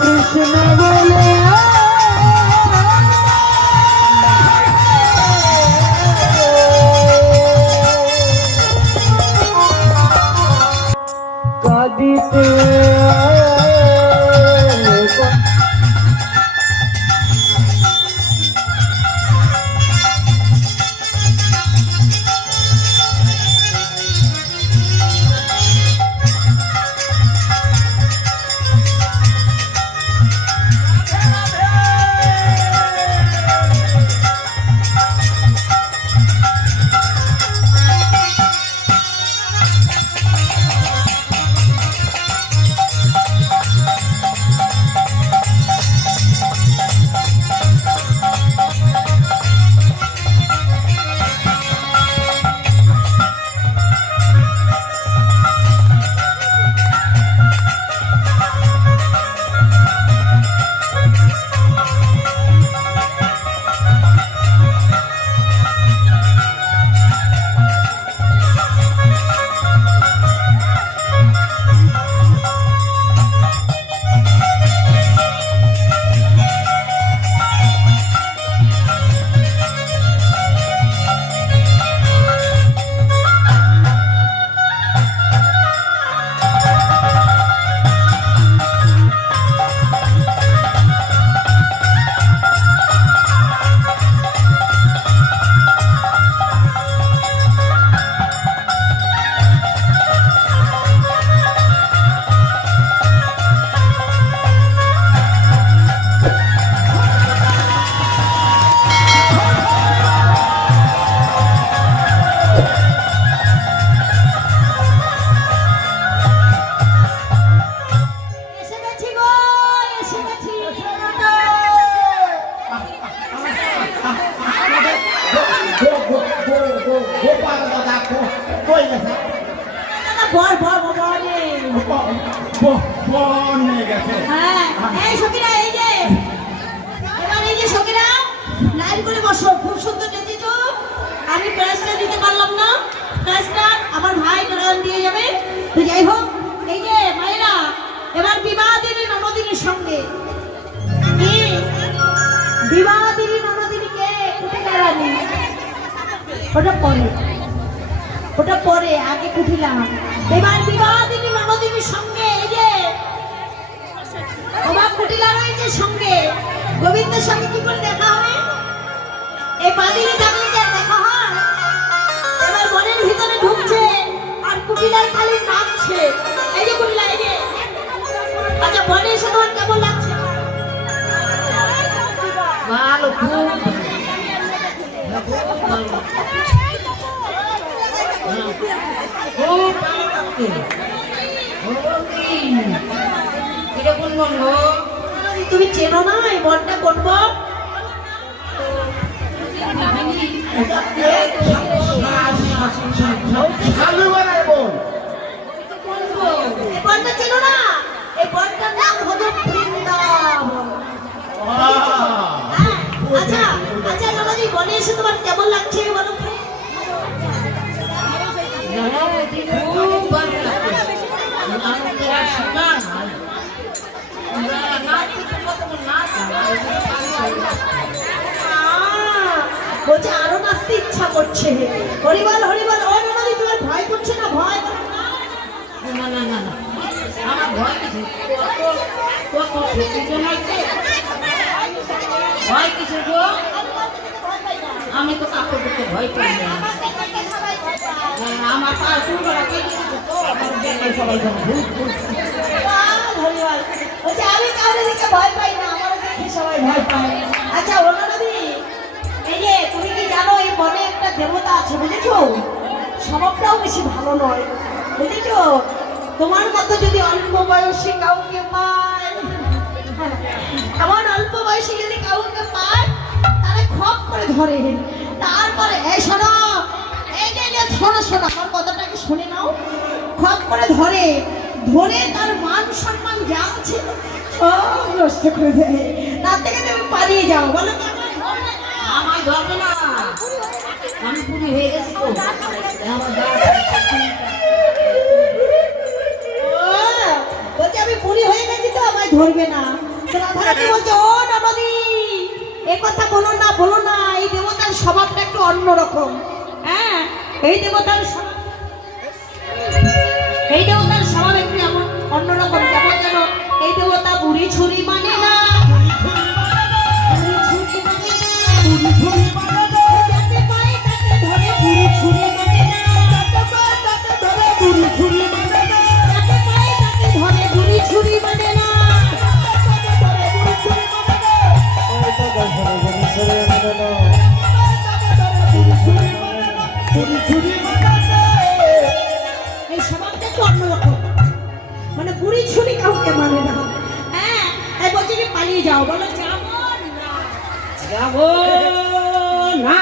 কৃষ্ণ বলে কাঁদিতে খুব সুন্দর নেচেছ। আমি প্রাইজটা দিতে পারলাম না, প্রাইজটা আমার ভাই নারায়ণ দিয়ে যাবে। তো যাই হোক, এই যে মায়েরা এবার বিবাহিনী ননদিনীর সঙ্গে বিবাহিনী ননদিনীকে ওটা পরে আগে কুঠিলাম। এবার বিবাহিনী ননদিনীর সঙ্গে এই যে তোমার কুটিলা রয়েছে সঙ্গে গোবিন্দের সঙ্গে কি করে দেখা হবে? এই বাদিনী থাকলে যে দেখা হয়। এবার বনের ভিতরে ঢুকছে আর কুটিলার খালি নাচছে। এই যে কুটিলা, এই যে আচ্ছা বনে এসে তোমার কেমন লাগছে? ভালো, খুব তুমি চেনো না এই বনটা কোন বন? বনটা চেনো না? এই বনটার নাম হলো বৃন্দাবন। আচ্ছা আচ্ছা দাদাজি, বনে এসে তোমার কেমন লাগছে বলো? বলছে আরো নাচতে ইচ্ছা করছে। হরিবল হরিবল। ও ননদি, তোমার ভয় করছে না? ভয় না না না না, আমার ভয় কিছু ভয় কিছু গো। আমি তো কাপড় দিতে ভয় পাই না। আমার পা শুরু করা সবাই বলছে আমি কাউরে দিকে ভয় পাই না, আমার দেখে সবাই ভয় পায়। আচ্ছা ও ননদি, এই যে তুমি কি জানো এই বনে একটা দেবতা আছে বুঝেছো? স্বভাবটাও বেশি ভালো নয় বুঝেছো? তোমার মতো যদি অল্প বয়সী কাউকে পায়, আমার অল্প বয়সী যদি কাউকে পায় তাহলে খপ করে ধরে, তারপরে এই শোনো, এই যে শোনো শোনো আমার কথাটাকে শুনে নাও। খপ করে ধরে তার মান সম্মান যা আছে সব নষ্ট করে দেয়। তার থেকে তুমি পালিয়ে যাও। বলো আমায় ধরবে না, আমি পুরি হয়ে গেছি তো। বলছি আমি পুরি হয়ে গেছি তো, আমায় ধরবে না। রাধারানী বলছে, ও ননদি, এ কথা বলো না, বলো না, এই দেবতার স্বভাবটা একটু অন্যরকম। হ্যাঁ, এই দেবতার স্বভাব একটু এমন অন্যরকম। কেমন যেন এই দেবতা বুড়ি ছুরি মানে না, এই স্বভাবটা একটু অন্যরকম, মানে বুড়ি ছুরি কাউকে মানে না। হ্যাঁ, তাই বলছে কি পালিয়ে যাও। বলো যাবো না, যাবো না।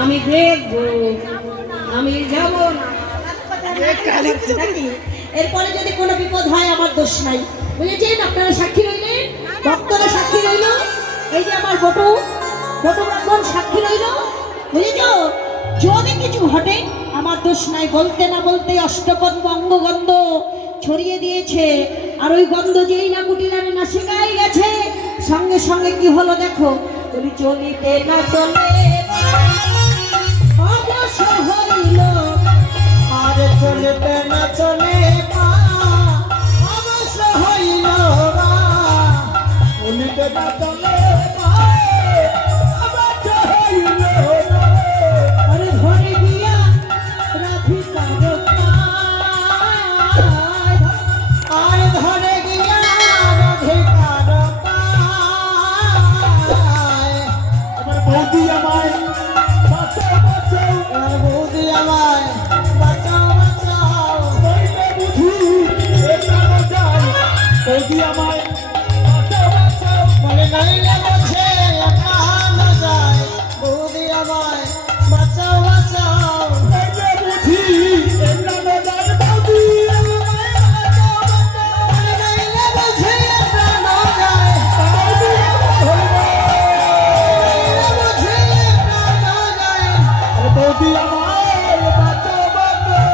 আমি দেখবো, আমি যাব না। এরপরে যদি কোনো বিপদ হয় আমার দোষ নাই, বুঝেছেন? আপনারা সাক্ষী রইলেন, ভক্তরা সাক্ষী রইল, এই যে আমার বটু ব্রাহ্মণ সাক্ষী রইল, বুঝেছ? যদি কিছু ঘটে আমার দোষ নাই। বলতে না বলতে অষ্টপদ্ম অঙ্গগন্ধ ছড়িয়ে দিয়েছে, আর ওই গন্ধ যেই না কুটিলারে না শেখাই গেছে, সঙ্গে সঙ্গে কি হলো দেখো। বলি চলিতে না চলে অবশ্য হইল, আর চলিতে না চলে অবশ্য হইল, চলিতে না চলে অবশ্য হইল। আরে ধরে গিয়া রাধিকার পায়, আর ধরে গিয়া রাধিকার পায়। আমার বৌদি আমায় বাঁচাও বাঁচাও, আমার বৌদি আমায় বাঁচাও বাঁচাও, নইলে বুঝি এটা না যায়। বৌদি আমায় বাঁচাও বাঁচাও, বলে নইলে বুঝে এটা না যায়। বৌদি আমায় বাঁচাও বাঁচাও, নইলে বুঝি এটা না যায়। বৌদি আমায় বাঁচাও বাঁচাও, বলে নইলে বুঝে এটা না যায়। বৌদি বৌদি আমায় বাঁচাও বাঁচাও।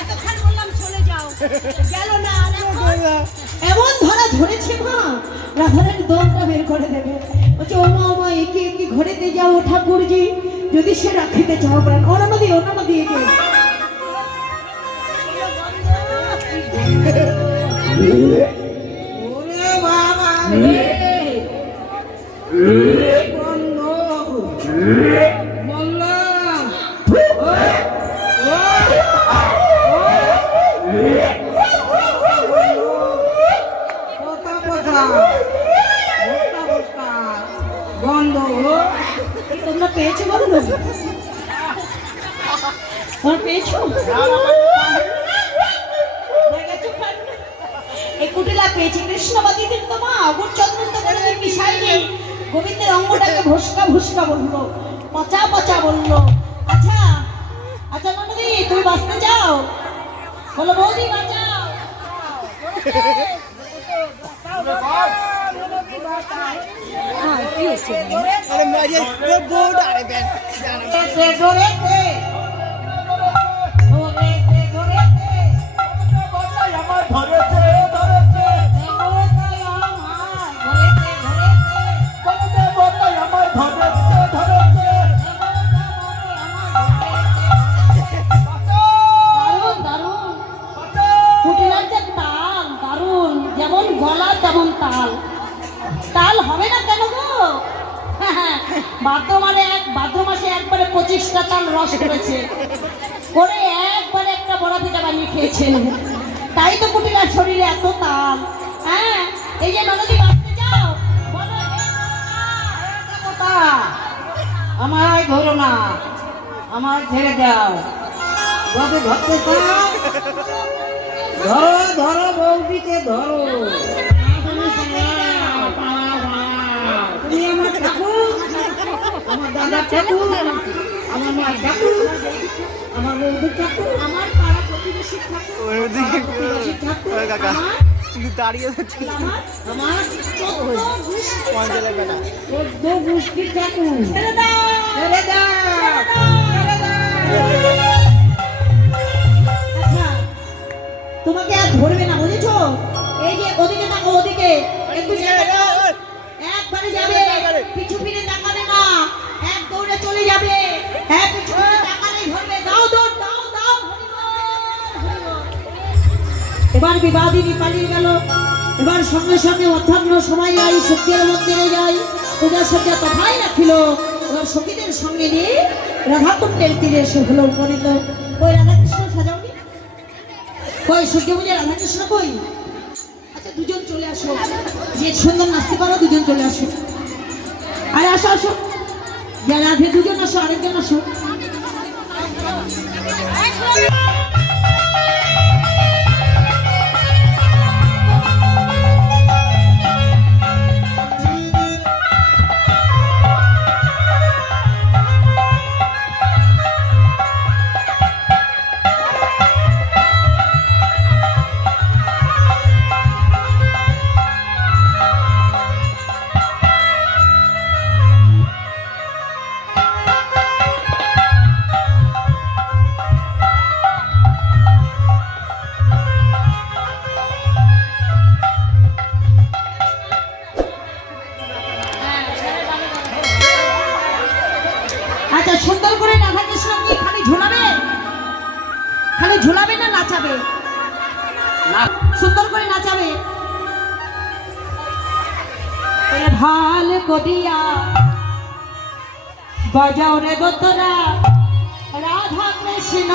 এতক্ষণ বললাম চলে যাও, গেল না। এমন ধরা ধরেছে মা, রাধারানী দমটা বের করে দেবে। বলছে, ও মা, মা, একে একে ঘরেতে যাও ঠাকুরজি, যদি সে রাখিতে চাও পারেন। অন্য দিয়ে ওরে বাবা রে, বন্ধ বললাম। বন্ধ তোমরা পেয়েছো? বলো তোমরা পেয়েছো? এই কুটিলা পেয়েছি। কৃষ্ণবাদী কিন্তু মা অগুর চন্দ্র তো কোনোদিন মিশাইনি। গোবিন্দের অঙ্গটাকে ভস্কা ভস্কা বললো, পচা পচা বললো। আচ্ছা আচ্ছা ননদি, তুমি বাঁচতে চাও? বলো বৌদি বাঁচাও। যেমন গলা তেমন তাল। তাল হবে না কেন গো? ভাদ্র মাসে একবারে 25টা তাল রস করেছে, করে একবারে একটা বড় পিঠা বানিয়ে খেয়েছেন। তাই তো কুটিলার শরীরে এত তাল। হ্যাঁ, এই যে ননদি বাঁচতে চাও, বলো আমায় ধরো না, আমায় ছেড়ে দাও। যদি ধরতে চাও ধরো, ধরো বৌদিকে ধরো। তুমি আমার ঠাকুর, আমার দাদা ঠাকুর, আমার মা ঠাকুর, আমার বৌদি ঠাকুর, আমার পাড়া প্রতিবেশী ঠাকুর, দাঁড়িয়ে আমার 14 গোষ্ঠী দো গুষ্টি চাকু ছেড়ে দাও ছেড়ে দাও ছেড়ে দাও। আচ্ছা তোমাকে আর ধরবে না বুঝেছো এই যে ওদিকে তাকো ওদিকে একটু একবারে যাবে পিছু ফিরে তাকাবে না এক দৌড়ে চলে যাবে এক পিছু ফিরে তাকালেই ধরবে দাও দৌড় দাও দাও এবার বিবাদিনী পালিয়ে গেল এবার সঙ্গে সঙ্গে অধ্যাত্ম সময় যাই সত্যের মন্দিরে যাই পূজা সজ্জা তথায় রাখিল এবার সখীদের সঙ্গে নিয়ে রাধাকুণ্ডের তীরে এসে হলো উপনীত ওই রাধাকৃষ্ণ সাজাওনি কই সূর্য পূজা রাধাকৃষ্ণ কই আচ্ছা দুজন চলে আসো যে সুন্দর নাচতে পারো দুজন চলে আসো আরে আসো আসো যা রাধে দুজন আসো আরেকজন আসো আচ্ছা সুন্দর করে রাধাকৃষ্ণ কি খালি ঝোলাবে খালি ঝোলাবে না নাচাবে সুন্দর করে নাচাবে ঢাল কদিয়া বাজাও রে দোতরা রাধা কৃষ্ণ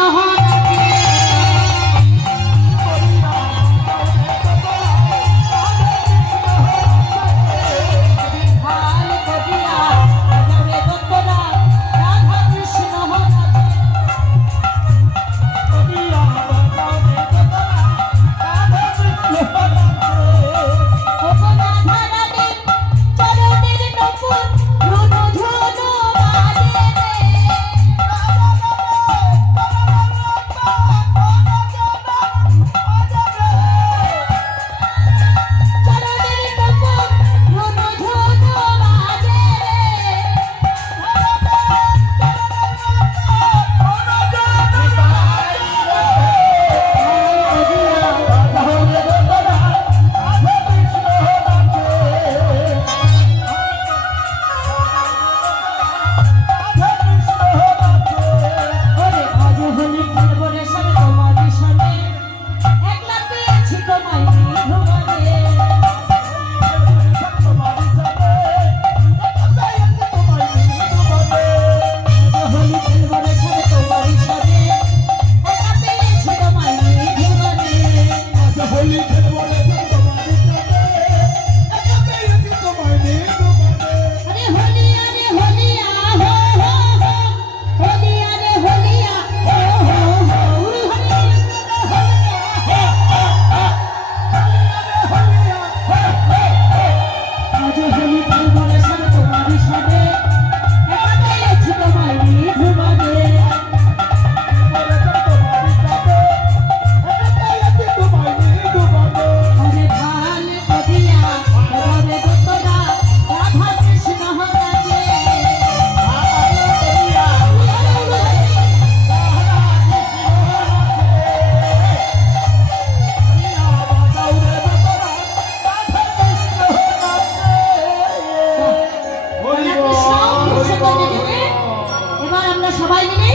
সবাই মিলে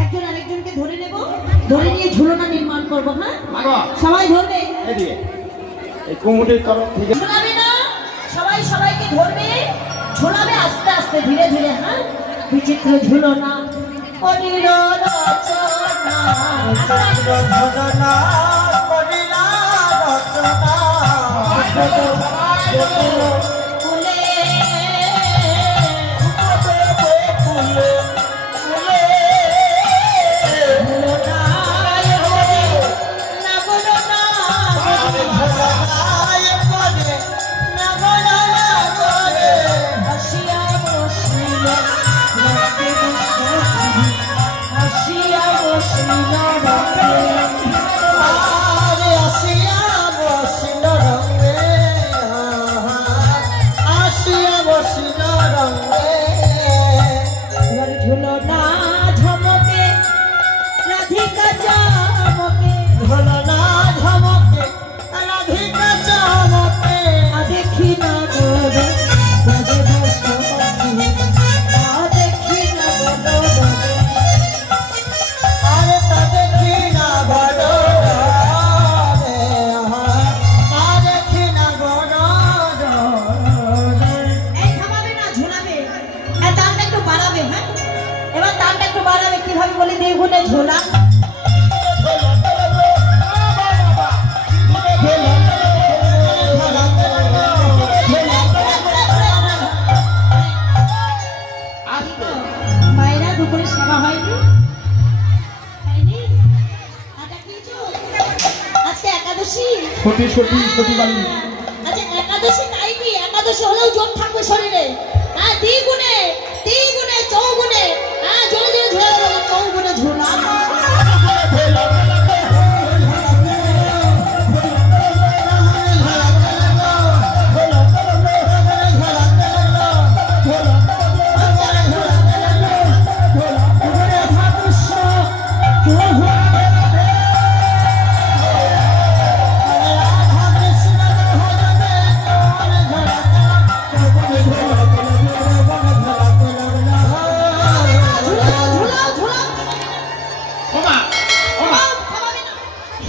একজন আরেকজনকে ধরে নেব ধরে নিয়ে ঝুলনা নির্মাণ করব হ্যাঁ সবাই ধরবে এই কুমুটির তরফ থেকে ঝুলাবে না সবাই সবাইকে ধরবে ঝুলাবে আস্তে আস্তে ধীরে ধীরে হ্যাঁ বিচিত্র ঝুলনা অনির রচনা ঝুলনা করিলা রচনা দ্বিগুণে ঝোলা। মায়েরা দুপুরে সেবা হয়নি? হয়নি? আটা খেয়েছো? আজকে একাদশী। সতী বাড়ি আচ্ছা একাদশী তাই কি? একাদশী হলেও জোর থাকবে শরীরে। হ্যাঁ দ্বিগুণে চৌগুণে, হ্যাঁ জোরে জোরে ঝোলা ঝোলা, চৌগুণে ঝোলা।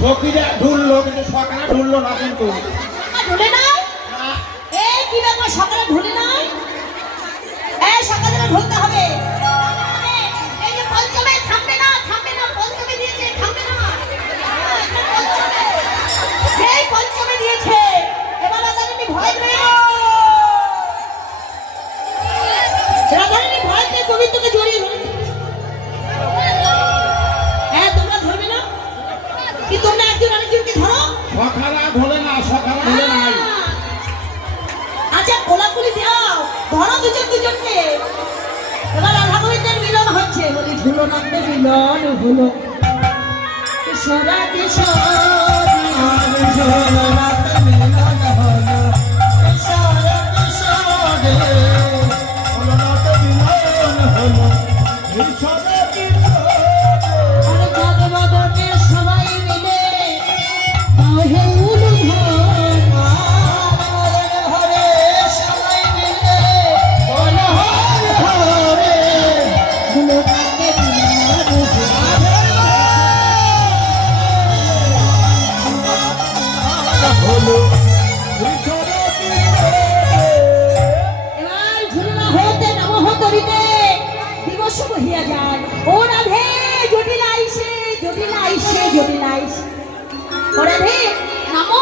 সখীরা ঢুললো কিন্তু সকালে ঢুললো না কিন্তু ঢুলে নাই? এ কি ব্যাপার, সকালে ঢুলে নাই? এই সকালে ঢুলতে হবে। এই যে পঞ্চমে থামবে না, পঞ্চমে দিয়েছে, থামবে না। এই পঞ্চমে দিয়েছে, এবার রাধারানী ভয় পেয়ে গোবিন্দকে জড়িয়ে ধরে। হ্যাঁ তোমরা ধরবে না কি? তোমরা একজন আরেকজনকে ধরো। সকালে ঢোলে না, সকালে ঢোলে নাই। আচ্ছা কোলাকুলি দাও, ধরো দুজনকে। এবার রাধা গোবিন্দের মিলন হচ্ছে, বলি ঝুলনাতে মিলন হলো। কিশোরা ঝুলনাতে মিলন হলো, কিশোরে কিশোরে ঝুলনাতে মিলন হলো, কিশোরে কিশোরে। জগবদনে সবাই মিলে বাহে উলুধন হরে সবাই মিলে বল হরে হরে। ঝুলনাতে মিলন হলো, কিশোরে কিশোরে। এবার ঝুলনা হতে নমঃ করিতে দিবস বহিয়া যায়। ও রাধে জটিল আইসে, ও রাধে নামো।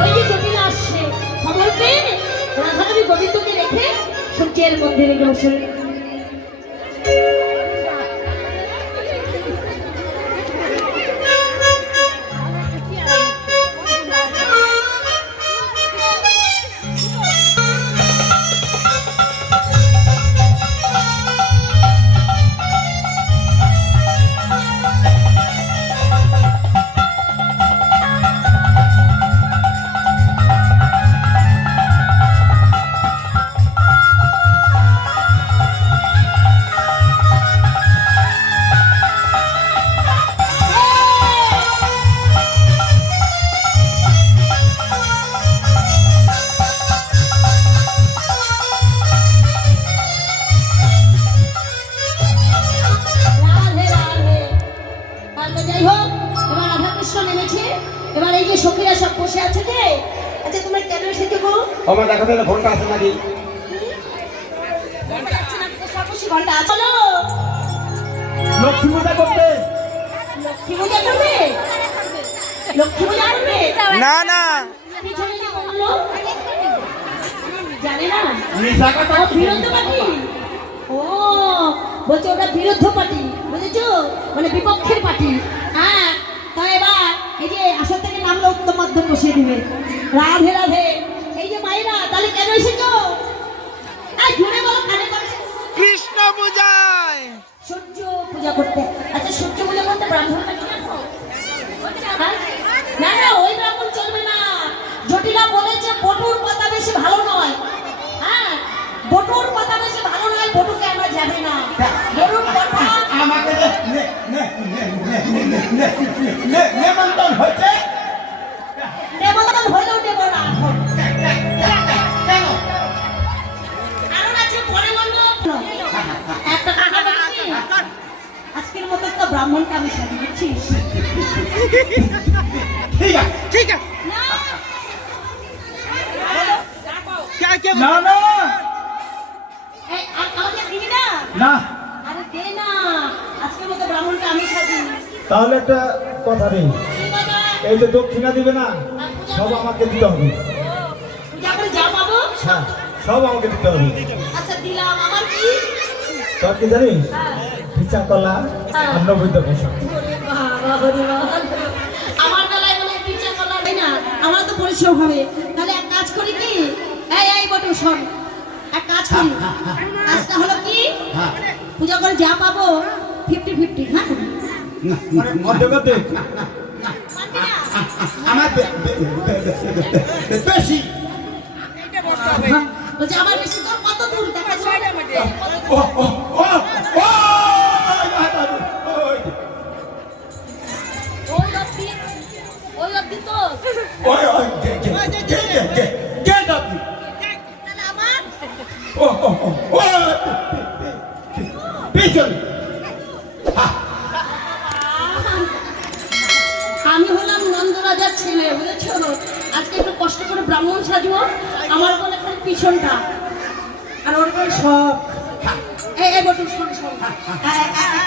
ওই যে জটিল আসছে, খবর পেয়ে রাধারানী গোবিন্দকে রেখে সূর্যের মন্দিরে গেছে। এবার এই যে সখীরা সব বসে আছে যে, আচ্ছা তোমরা কেন এসেছো গো? আমার দেখা দিলে ঘন্টা আছে নাকি? ঘন্টা আছে। চলো লক্ষ্মী পূজা করতে। লক্ষ্মী পূজা করবে? না পিছনে যে বললো জানে না, নিশা কথা ও বিরুদ্ধ পার্টি। ও বলছে ওটা বিরুদ্ধ পার্টি, বুঝেছো? মানে বিপক্ষের পার্টি। হ্যাঁ তা এবার এই যে আসর থেকে নামলে উত্তম মাধ্যম বসিয়ে দিবে। রাধে রাধে। এই যে মায়েরা তাহলে কেন এসেছো? জুড়ে বলো, কানে পাশে। কৃষ্ণ পূজায় সূর্য পূজা করতে। আচ্ছা সূর্য পূজা করতে ব্রাহ্মণ নাকি রাখো? হ্যাঁ? না ওই ব্রাহ্মণ চলবে না। জটিলা বলেছে বটুর পাতা বেশি ভালো নয়। হ্যাঁ বটুর পাতা বেশি ভালো নয়, বটুকে আমরা যাবে না। বটুর পাতা আমাকে নেমন্তন হয়েছে। নেমন্তন হলেও দেব না এখন। কেন? কারণ আছে পরে বলবো। একটা কথা বলছি, আজকের মতো একটা ব্রাহ্মণকে আমি সাজিয়ে দিচ্ছি। ঠিক আছে। না না না এই আমাকে দিবি না? না আরে দে না। ব্রাহ্মণটা আমি সাজি। তাহলে একটা কথা নেই, কি কথা? এই যে দক্ষিণা দিবে না, সব আমাকে দিতে হবে। পূজা করে যা পাবো হ্যাঁ, সব আমাকে দিতে হবে। আচ্ছা দিলাম। আমার কি? তোর কি জানিস? হ্যাঁ। পিচা কলা আর 90 পয়সা। ওরে বাবা, ওরে বাবা। আমার বেলায় বলে পিঠা কলা দেয় না, আমার তো পরিশ্রম হবে। তাহলে এক কাজ করি কি, এই বটু শোন, এক কাজ করি। কাজটা হলো কি, পূজা করে যা পাবো 50-50, হ্যাঁ? মানে অর্ধেক অর্ধেক। মানবি না? আমার বেশি। হ্যাঁ, বলছে আমার বেশি, তোর কত দূর দেখা যায়? ও ও ও ও ওই অব্দি তো। ওই ওই get up. তাহলে আমার ও ও ও পিছন। আমি হলাম নন্দরাজার ছেলে, বুঝেছো? আজকে একটু কষ্ট করে ব্রাহ্মণ সাজবো, আমার বলে খালি পিছনটা আর ওর বলে শখ। এই বটু শোন শোন,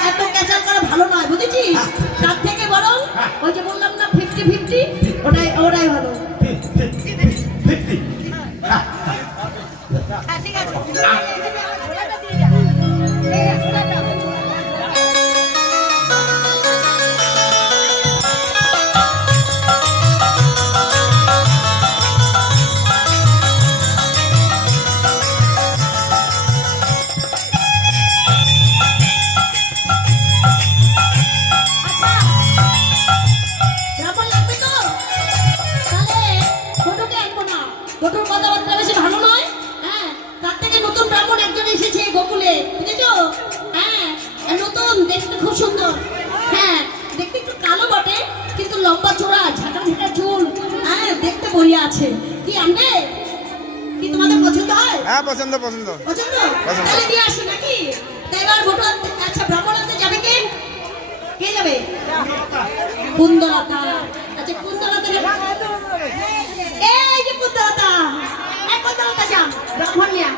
এত ক্যাচাল করা ভালো নয়, বুঝেছিস? তার থেকে বরং ওই যে বললাম না 50-50, ওটাই ভালো। হ্যাঁ, ঠিক আছে। ঝোলাটা দিয়ে যা। ঝোলাটা। বটুর কথাবার্তা বেশি ভালো নয়, হ্যাঁ? তার থেকে নতুন ব্রাহ্মণ একজন এসেছে গোকুলে, বুঝেছো? হ্যাঁ, নতুন, দেখতে খুব সুন্দর। হ্যাঁ, দেখতে একটু কালো বটে, কিন্তু লম্বা চোড়া, ঝাঁকা ঝাঁকা চুল, হ্যাঁ, দেখতে বড়িয়া আছে। কি আনবে? কি তোমাদের পছন্দ হয়? হ্যাঁ, পছন্দ পছন্দ। পছন্দ? তাহলে নিয়ে আসি নাকি? তাই এবার বটু আনতে, আচ্ছা ব্রাহ্মণ আনতে যাবে কে? কে যাবে? কুন্দলতা। আচ্ছা কুন্দলতা এই যে কুন্দলতা, এক কুন্দলতা যা ব্রাহ্মণ নিয়া।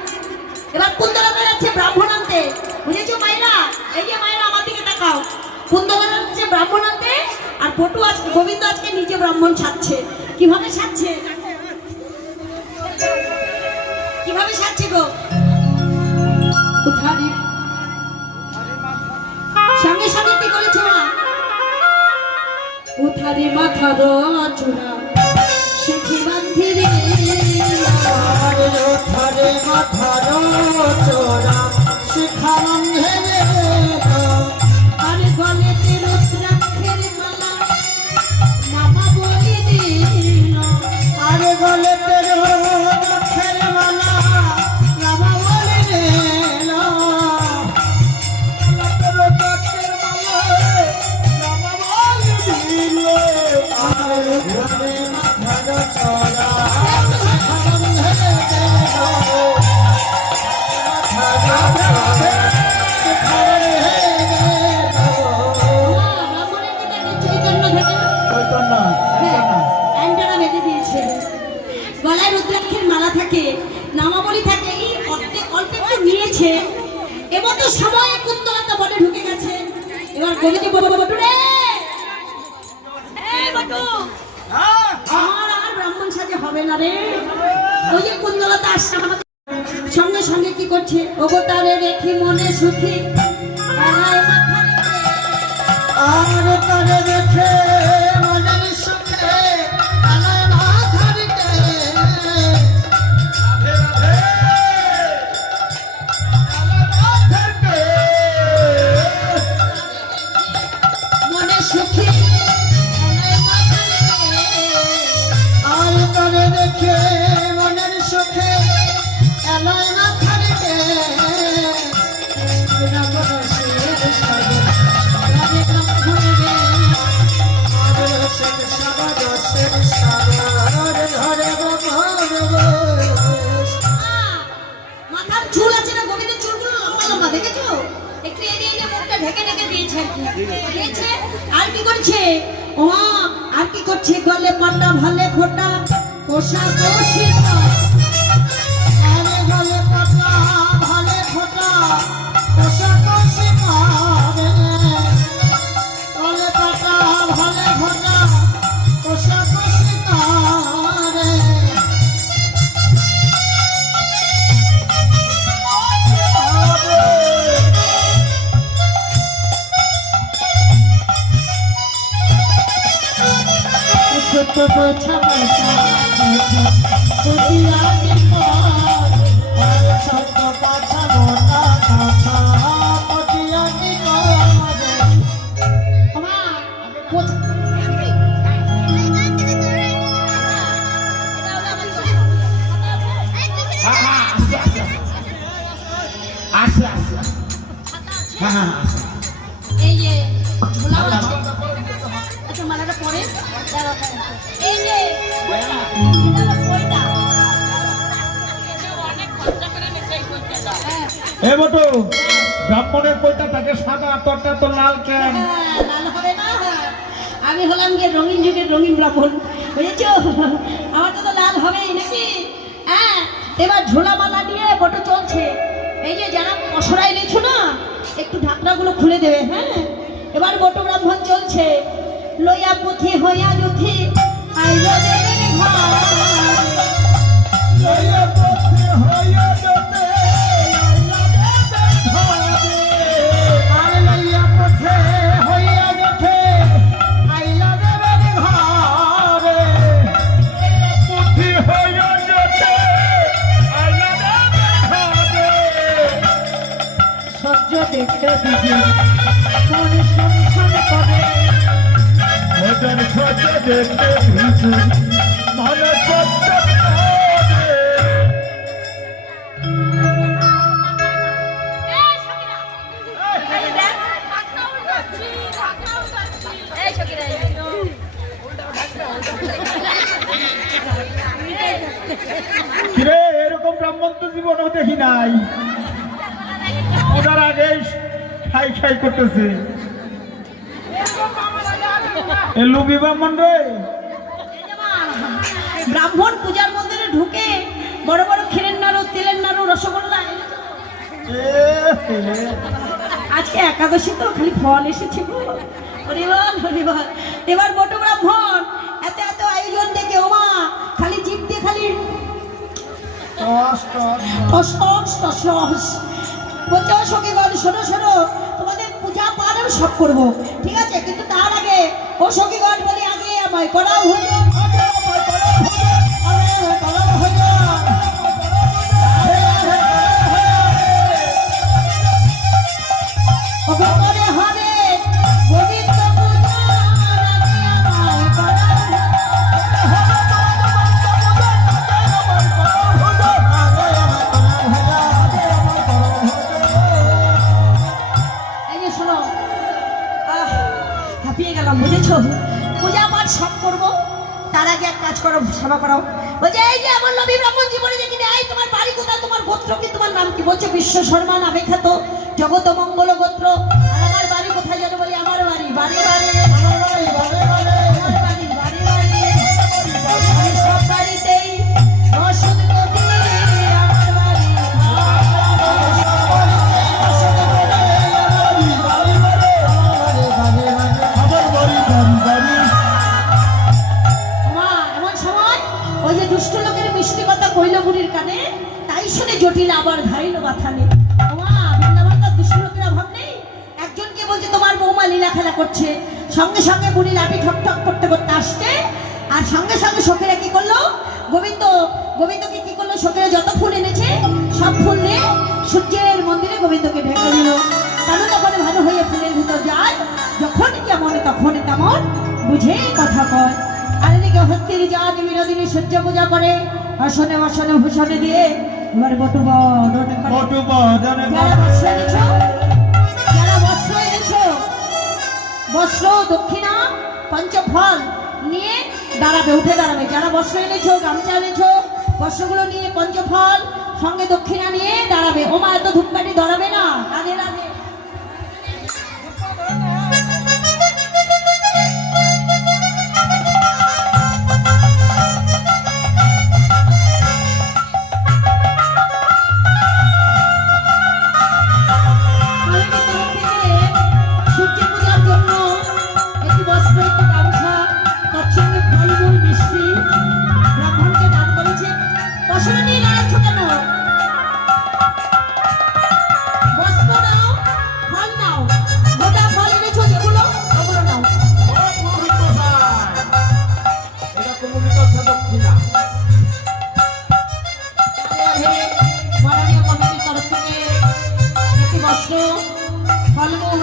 এবার কুন্দলতা যাচ্ছে ব্রাহ্মণ আনতে, বুঝেছো মায়েরা? এই যে মায়েরা আমার দিকে তাকাও, কুন্দলতা যাচ্ছে ব্রাহ্মণ আনতে, আর বটু আজকে, গোবিন্দ আজকে নিজে ব্রাহ্মণ সাজছে। কিভাবে সাজছে? কিভাবে সাজছে গো? উঠারি সঙ্গে সঙ্গে কি করেছে মা? উঠারি মাথার চূড়া শিখি বান্ধি রে, ওঠারে মাথার চোরা শিখা বান্ধে রে, আরে গলেতে রুদ্রাক্ষের মালা মামা বলি দিল, আরে গলে তেরো লক্ষের মালা রামা বলে রে, তেরো লক্ষের মালা রামা বলে দিল। আর ওঠারে মাথার চোরা শিখা বান্ধে রে, ব্রাহ্মণের দিকে চৈতন্য থেকে চৈতন্য অ্যান্টেনা বেঁধে দিয়েছে, গলায় রুদ্রাক্ষের মালা থাকে, নামাবলী থাকে, এই অল্প একটু নিয়েছে। এবার তো সময় কুন্দলতা বনে ঢুকে গেছে। এবার গোবিন্দ বটু রে, বটু আমার আর ব্রাহ্মণ সাজে হবে না রে। ওই যে কুন্দলতা আসছে আমাকে সঙ্গে সঙ্গে কি করছে, অবতারে রেখে মনে সুখী গলায় মাথা রেখে, আর তারে দেখে মনের সুখে আনায় মাথা রেখে, মনে সুখী গলায় মাথা রেখে, আর তারে দেখে মনের সুখে আনায় মাথা রেখে, রামরসের সাগর রাধে ব্রাহ্মণ রে, রামরসের সাগর রসের সাগর ধরে ব্রহ্মণ বেশ। মাথার চুল আছে না, গোবিন্দের চুলগুলো লম্বা লম্বা, দেখেছো? একটু এড়িয়ে এড়িয়ে মুখটা ঢেকে ঢেকে দিয়েছে আর কি। দিয়েছে, আর কি করছে ও মা? আর কি করছে? গলে পাটা ভালে ফোটা কোষা কোষি, আরে গলে পাতা ভালে ফোটা কোষা কোষি পাবে, গোছা মোছা পটিয়ানি কর ছোট কাছা মোটা কাছা পটিয়ানি কর ওমা কোথা হ্যাঁ হ্যাঁ আসে আসে আসে হ্যাঁ হ্যাঁ আসে এই যে ঝোলাও আছে আচ্ছা মালাটা পরে এই যে এটা হলো কইটা হ্যাঁ এ বটু ব্রাহ্মণের কইটা থাকে সাদা তোরটা তো লাল কেন লাল হবে না আমি হলাম গিয়ে রঙিন যুগের রঙিন ব্রাহ্মণ বুঝেছো আমার তো লাল হবেই নাকি হ্যাঁ এবার ঝোলা মালা নিয়ে বটো চলছে এই যে যারা পসরাই নিয়েছো না একটু ঢাকনাগুলো খুলে দেবে হ্যাঁ এবার বটো ব্রাহ্মণ চলছে লইয়া পুঁথি হইয়া জুথি আইলো দেবে ঘর লইয়া পথে হইয়া যেতে আর লইয়া পথে হইয়া যেতে আইলা দেবের ঘরে পুথি হইয়া যেতে আইলা দেবের ঘরে সহ্য দেখতে দিদি মন সংসার করে ওদের ছোট দেখতে ভিজু মনে সত্য কিরে এরকম ব্রাহ্মণ তো জীবনেও দেখি নাই ওনার আগে খাই খাই করতেছে এ লুবি ব্রাহ্মণ রে ব্রাহ্মণ পূজার মন্দিরে ঢুকে বড় বড় ক্ষীরের নাড়ু তেলের নাড়ু রসগোল্লা আজকে একাদশী তো খালি ফল এসেছে গো হরিবল হরিবল এবার বটু ব্রাহ্মণ এত এত আয়োজন দেখে ওমা খালি জিভ দিয়ে খালি টস টস টস টস বলছে ও সখীগণ শোনো শোনো তোমাদের পূজা পাঠ আমি সব করবো ঠিক আছে কিন্তু তার আগে ও সখীগণ বলি আগে আমায় করাও হলো হবে হবে গোবিন্দ পূজা আমায় করাও এই যে শোনো হাঁপিয়ে গেলাম বুঝেছো পূজা পাঠ সব করবো তার আগে এক কাজ করো সেবা করাও বলছে এই যে আমার নবী ব্রাহ্মণ জীবনে দেখি এই তোমার বাড়ি কোথায় তোমার গোত্র কি তোমার নাম কি বলছে বিশ্ব শর্মা নামে খ্যাত জগত মঙ্গল গোত্র আর আমার বাড়ি কোথায় জানো বলি আমার বাড়ি বাড়ি বাড়ি আমার বাড়ি বাড়ি বাড়ি আমি সব বাড়িতেই অসুখ করি আমার বাড়ি মা এমন সময় ওই যে দুষ্ট লোকের মিষ্টি কথা কইল বুড়ির কানে তাই শুনে জটিল আবার ধাইল মাথা নেই মা বৃন্দাবনকার দুষ্ট লোকের অভাব নেই একজনকে বলছে তোমার বৌমা লীলা খেলা করছে সঙ্গে সঙ্গে বুড়ি লাঠি ঠক ঠক করতে করতে আসছে আর সঙ্গে সঙ্গে শোকেরা কি করলো গোবিন্দকে কি করলো শোকেরা যত ফুল এনেছে সব ফুল নিয়ে সূর্যের মন্দিরে গোবিন্দকে ঢেকে দিল কারণ তখন ভালো হয়ে ফুলের ভিতর যায় যখন যেমন তখন তেমন বুঝে কথা কয় আর এদিকে হস্তির যান বিনোদিনী সূর্য পূজা করে আসনে আসনে ভূষণে দিয়ে এবার যারা বস্ত্র এনেছো বস্ত্র দক্ষিণা পঞ্চফল নিয়ে দাঁড়াবে উঠে দাঁড়াবে যারা বস্ত্র এনেছো গামছা এনেছো বস্ত্রগুলো নিয়ে পঞ্চফল সঙ্গে দক্ষিণা নিয়ে দাঁড়াবে ওমা এত ধূপকাঠি ধরাবে না রাধে রাধে সূর্য পূজার জন্য একটি বস্ত্র একটি গামছা তার সঙ্গে ফলমূল মিষ্টি ব্রাহ্মণকে দান করেছে বস্ত্র নিয়ে দাঁড়াচ্ছ কেন বস্ত্র নাও কিনা মাননীয় কমিটির তরফ থেকে একটি বস্ত্র ফলমূল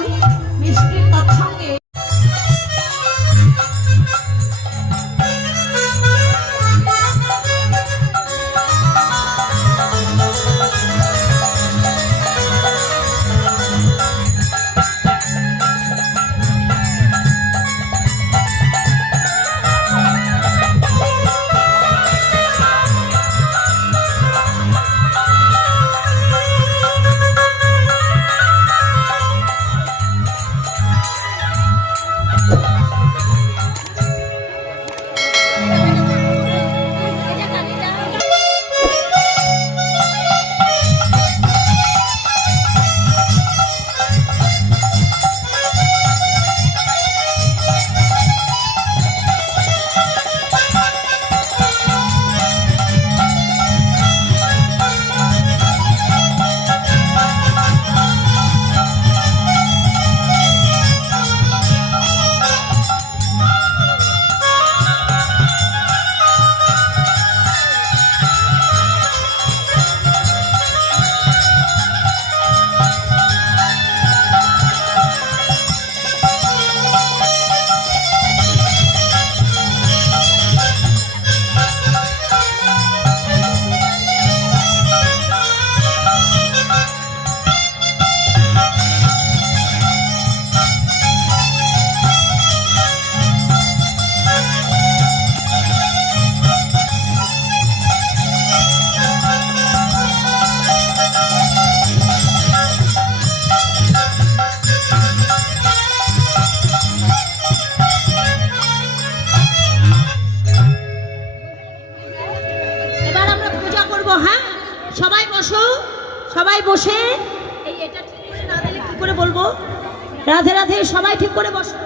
মিষ্টির তৎসঙ্গে সবাই বসে এই এটা ঠিক করে না দিলে কি করে বলবো রাধে রাধে সবাই ঠিক করে বসো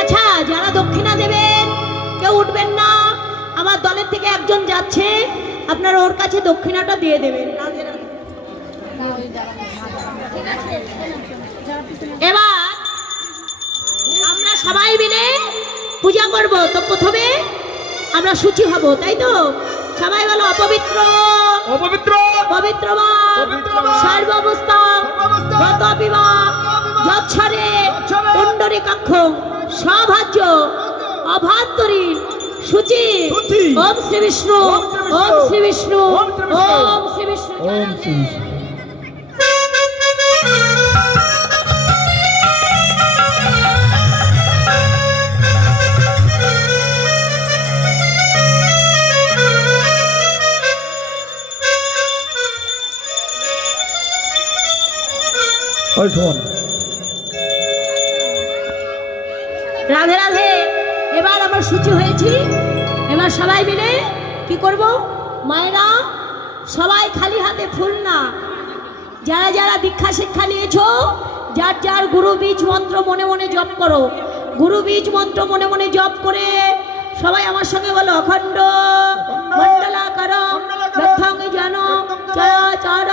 আচ্ছা যারা দক্ষিণা দেবেন কেউ উঠবেন না আমার দলের থেকে একজন যাচ্ছে আপনারা ওর কাছে দক্ষিণাটা দিয়ে দেবেন এবার আমরা সবাই মিলে পূজা করব তো প্রথমে আমরা সূচি হব তাই তো সবাই বলো অপবিত্র অপবিত্র পবিত্র বা সর্বাবস্থা গতবিবা যচ্ছরে পুণ্ডরীকাক্ষ সভাজ্য অভান্তরী শুচি ওম শ্রী বিষ্ণু ওম শ্রী বিষ্ণু ওম শ্রী বিষ্ণু ওম শ্রী বিষ্ণু ওই শোন রাধে রাধে এবার আমার সূচি হয়েছি এবার সবাই মিলে কি করব মায়েরা সবাই খালি হাতে ফুল না যারা যারা দীক্ষা শিক্ষা নিয়েছো যার যার গুরু বীজ মন্ত্র মনে মনে জপ করো গুরু বীজ মন্ত্র মনে মনে জপ করে সবাই আমার সঙ্গে বলো অখণ্ড মণ্ডলাকারম রথং যেন চরাচর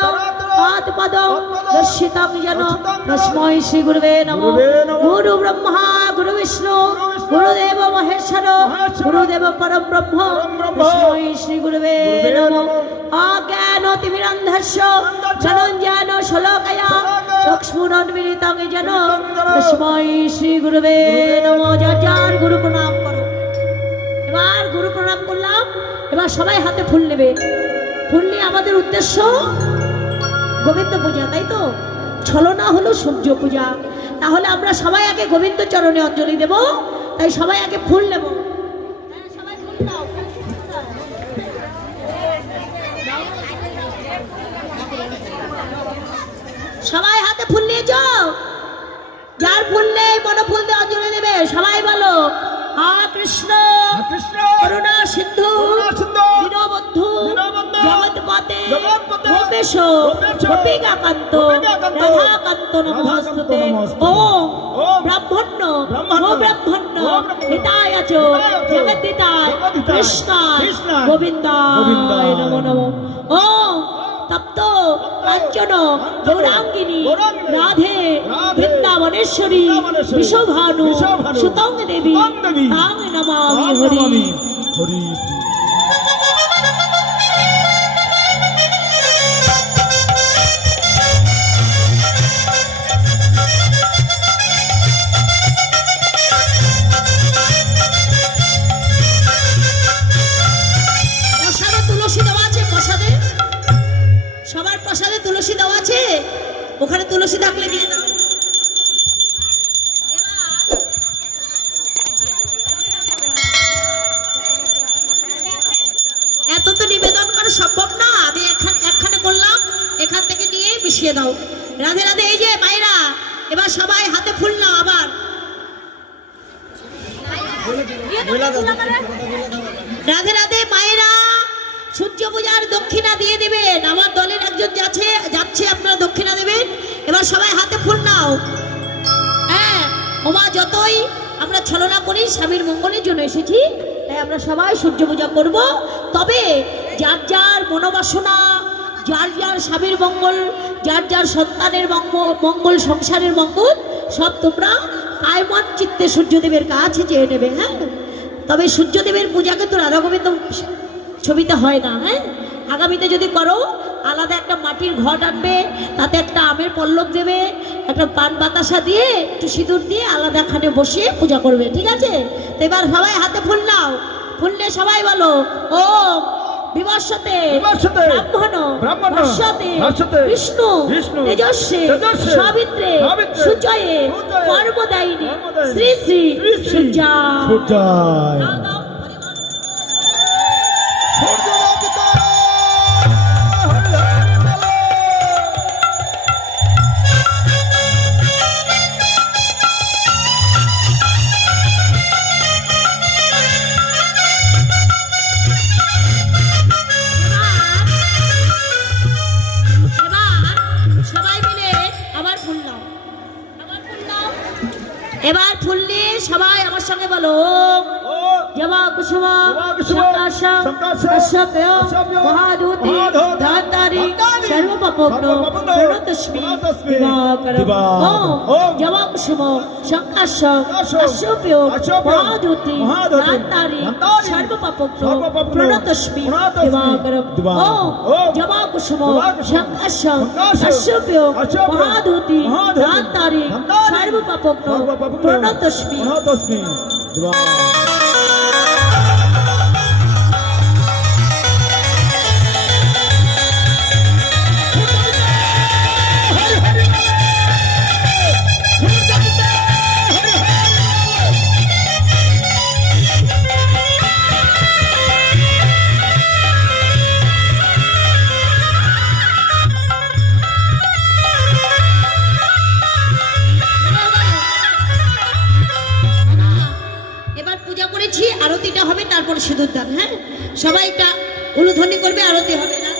পাদপদম দর্শিতং যেন তস্मै শ্রী গুরুবে নমঃ গুরু ব্রহ্মা গুরু বিষ্ণু গুরুদেব মহেশ্বর গুরুদেব পরম ব্রহ্ম তস্मै শ্রী গুরুবে নমঃ অজ্ঞানতিমিরন্ধস্য ধনঞ্জয় শলোকয়া চক্ষুরন্মিলিতং যেন তস্मै শ্রী গুরুবে নমঃ যার গুরু প্রণাম করো এবার গুরু প্রণাম করলাম এবার সবাই হাতে ফুল নেবে ফুল নিয়ে আমাদের উদ্দেশ্য গোবিন্দ পূজা তাই তো ছলনা হলো সূর্য পূজা তাহলে আমরা সবাই আগে গোবিন্দ চরণে অঞ্জলি দেব তাই সবাই আগে ফুল নেব সবাই হাতে ফুল নিয়েছ যার ফুল নেই মনে ফুল দিয়ে অঞ্জলি দেবে সবাই বলো কৃষ্ণ কৃষ্ণ করুণা সিন্ধু করুণা সিন্ধু দীনবন্ধু দীনবন্ধু জগৎপতে জগৎপতে গোপেশ গোপেশ গোপিকাকান্ত গোপিকাকান্ত রাধাকান্ত নমস্তুতে নমস্তুতে। ওম ওম ব্রাহ্মণ্য ব্রাহ্মণ্য গোব্রাহ্মণ্য গোব্রাহ্মণ্য হিতায় চ হিতায় চ জগদ্দিতায় জগদ্দিতায় কৃষ্ণায় কৃষ্ণায় গোবিন্দায় গোবিন্দায় নমো নমো ওম তপ্ত কাঞ্চন গৌরাঙ্গিনী গৌরাঙ্গিনী রাধে রাধে বৃন্দাবনেশ্বরী বৃন্দাবনেশ্বরী বিশ্বভানু বিশ্বভানু সুতং দেবী সুতং দেবী তাং নমামি রাম হরি নমামি হরি। প্রসাদে তুলসী দেওয়া আছে প্রসাদে সবার প্রসাদে তুলসী দেওয়া আছে ওখানে তুলসী থাকলে দিয়ে দাও এত তো নিবেদন করা সম্ভব না আমি একখানে করলাম এখান থেকে নিয়ে মিশিয়ে দাও রাধে রাধে এই যে মায়েরা এবার সবাই হাতে ফুল নাও আবার রাধে রাধে মায়েরা সূর্য পূজার দক্ষিণা দিয়ে দেবেন আমার দলের একজন যাচ্ছে আপনারা দক্ষিণা দেবেন এবার সবাই হাতে ফুল নাও হ্যাঁ ওমা যতই আমরা ছলনা করি স্বামীর মঙ্গলের জন্য এসেছি তাই আমরা সবাই সূর্য পূজা করব তবে যার যার মনোবাসনা যার যার স্বামীর মঙ্গল যার যার সন্তানের মঙ্গল সংসারের মঙ্গল সব তোমরা আয়মন চিত্তে সূর্যদেবের কাছে চেয়ে নেবে হ্যাঁ তবে সূর্যদেবের পূজাকে তো রাধা গোবিন্দ ছবিতে হয় না হ্যাঁ আগামীতে যদি করো আলাদা একটা মাটির ঘট আনবে তাতে একটা আমের পল্লব দেবে একটা পান বাতাসা দিয়ে একটু সিঁদুর দিয়ে আলাদাখানে বসে পূজা করবে ঠিক আছে তো এবার সবাই হাতে ফুল নাও ফুল নিয়ে সবাই বলো ও বিবর্ষতে বিবর্ষতে ব্রাহ্মণ বর্ষতে বিষ্ণু তেজস্বে সাবিত্রে সুজয়ে কর্মদায়িনী শ্রী শ্রী সূর্যা সূর্যায় এবার ফুল নিয়ে সবাই আমার সঙ্গে বলো জবা কুসুম শঙ্কাশম কশ্যপেয় মহাদূতি ধান্তারি সর্বপাপগ্ন প্রণতস্মি দিবাকরম ওম জবা কুসুম শঙ্কাশম কশ্যপেয় মহাদূতি ধান্তারি সর্বপাপগ্ন প্রণতস্মি দিবাকরম ওম জবা কুসুম শঙ্কাশম কশ্যপেয় মহাদূতি ধান্তারি সর্বপাপগ্ন প্রণতস্মি আরতিটা হবে তারপরে সিঁদুর দান হ্যাঁ সবাই এটা উলুধ্বনি করবে আরতি হবে না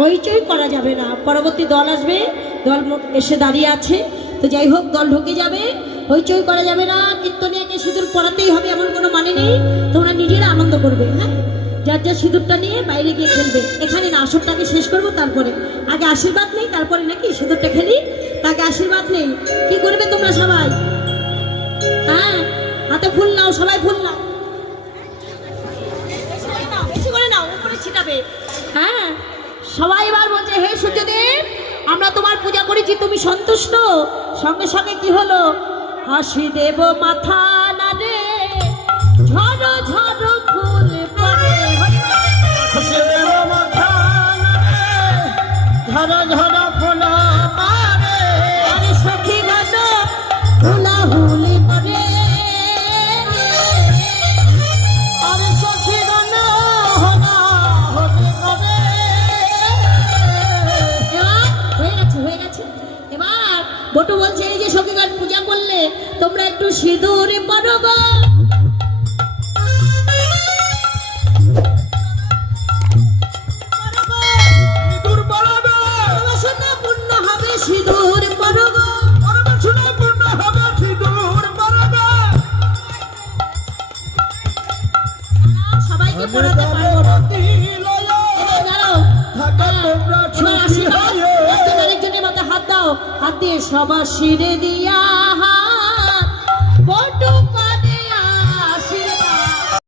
হইচই করা যাবে না। পরবর্তী দল আসবে, দল এসে দাঁড়িয়ে আছে, তো যাই হোক দল ঢুকে যাবে, হইচই করা যাবে না। কীর্তনিয়াকে সিঁদুর পরাতেই হবে এমন কোনো মানে নেই, তোমরা নিজেরা আনন্দ করবে। হ্যাঁ, যার যার সিঁদুরটা নিয়ে বাইরে গিয়ে খেলবে। এখানে না, আসরটাকে শেষ করবো, তারপরে আগে আশীর্বাদ নেই, তারপরে নাকি সিঁদুরটা খেলি, তাকে আশীর্বাদ নেই। কি করবে তোমরা সবাই? হ্যাঁ, হাতে ফুল নাও, সবাই ফুল নাও, বেশি করে নাও, উপরে ছিটাবে। হ্যাঁ, সবাই এবার বলছে, হে সূর্যদেব, আমরা তোমার পূজা করেছি, তুমি সন্তুষ্ট? সঙ্গে সঙ্গে কি হলো? হাসি দেব মাথা না রে, ঝড় ঝড় ফুল পড়ে, হাসি দেব মাথা না রে, ঝড় ঝড় ফুল পড়ে। আরে সখী গান হুলাহুলি করে, আরে সখী গান হুলাহুলি করে। এবার হয়ে গেছে, হয়ে গেছে। এবার বটু বলছে, এই যে সখী গান পূজা করলে, তোমরা একটু সিঁদুর পরো গো। সিঁদুর পরাবে, পড়াশোনা পূর্ণ হবে, সিঁদুর পরো গো। পরমেশ্বর পূর্ণ হবে, সিঁদুর পরাবে। সবাইকে পড়াতে পারবো না। এবার দাঁড়াও। থাকা তোমরা এবার সুখী আশীর্বাদ, হয়ে। একজন আরেকজনের মাথায় হাত দাও, হাত দিয়ে সবার শিরে দিয়া হাত বটু